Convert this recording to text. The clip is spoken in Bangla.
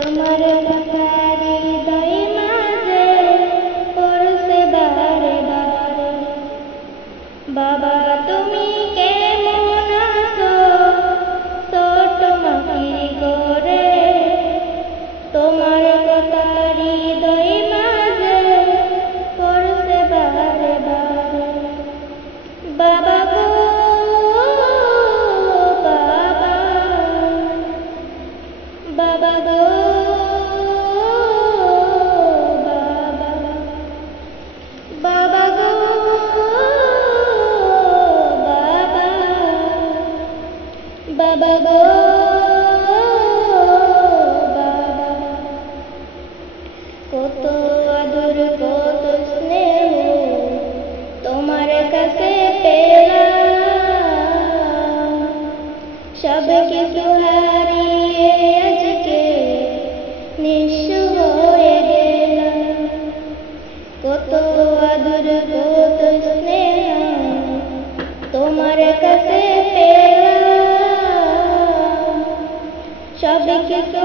তোমার কথা হৃদয় মাঝে পড়ছে বারে বারে। বাবা তুমি কেমন আছো ছোট মাটির ঘরে, তোমার কথা হৃদয় মাঝে পড়ছে বারে বারে। বাবা গো বাবা, বাবা গো বাবা, বাবা গো বাবা, বাবা গো বাবা। কত আদর কত স্নেহ তোমার কাছে পেলাম, সব কিছু হারিয়ে আজকে নিঃস্ব হয়ে গেলাম। কত আদর কত স্নেহ তোমার কাছে পেলাম, সব কিছু